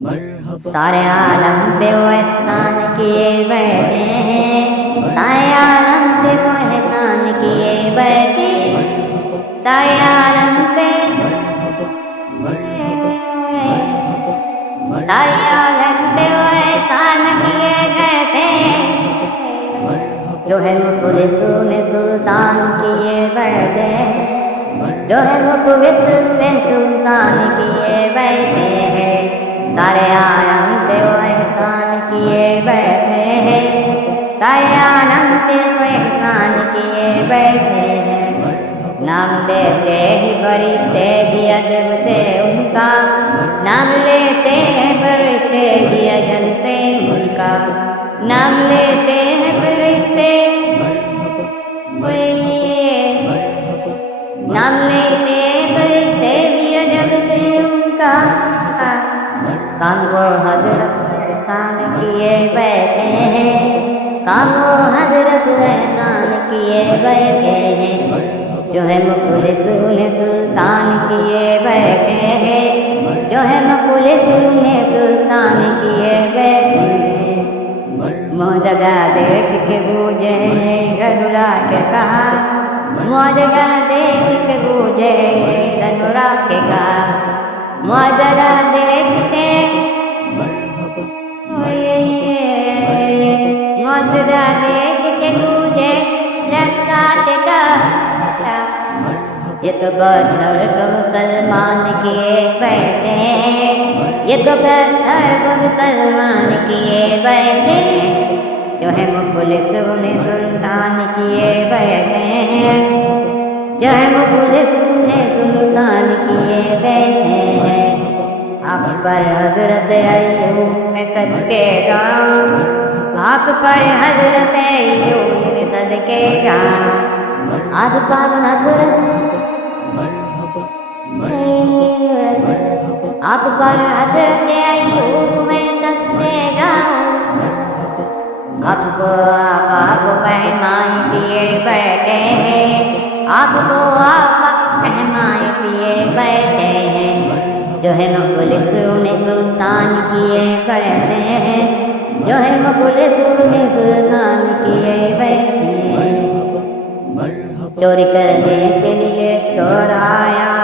سارے عالم پہ وہ احسان کیے بیٹھے ہیں، سارے عالم پہ وہ احسان کیے بیٹھے، سارے عالم پہ سارے عالم پہ وہ احسان کیے گئے تھے، جو ہے مفلس میں سلطان کیے بیٹھے، جو ہے مفلس میں سلطان کیے بیٹھے ہیں، سارے عالم پہ وہ احسان کیے بیٹھے ہیں، سارے عالم پہ وہ احسان کیے بیٹھے ہیں، نام لیتے ہی فرشتے بھی ادب سے ان کا، نام لیتے ہیں فرشتے بھی ادب سے ان کا، نام لیتے ہیں فرشتے، نام لیتے ہیں فرشتے بھی ادب سے ان کا، کام وہ حضرت احسان کیے بیٹھے ہیں، کام وہ حضرت احسان کیے بیٹھے ہیں، جو ہے مفلس میں سلطان کیے بیٹھے ہیں، جو ہے مفلس میں سلطان کیے بیٹھے ہیں، معجزہ دیکھ کے گونجے گھڑا کے کہا، معجزہ دیکھ کے گونجے گھڑا کے کہا، معجزہ دیکھ کے معجزہ دیکھ کے گونجے لگتا کے کہا، یہ تو پتھر کو مسلمان کیے بیٹھے ہیں، یہ تو پتھر کو مسلمان کیے بیٹھے ہیں، جو ہے مفلس میں سلطان کیے بیٹھے ہیں، جو ہے مفلس میں سلطان کیے بیٹھے ہیں، آپ پر حضرت ایوب میں صدقے گاؤں، آپ پر حضرت ایوب میں صدقے گاؤں، آپ پر حضرت آپ پر حضرت ایوب میں صدقے گاؤں، آپ کو آقا کو پہنائے دیے بیٹھے ہیں، آپ کو آقا پہنائے دیے بیٹھے ہیں، جو ہے مفلس میں سلطان کیے بیٹھے ہیں، جو ہے مفلس میں سلطان کیے بیٹھے ہیں، چوری کرنے کے لیے چور آیا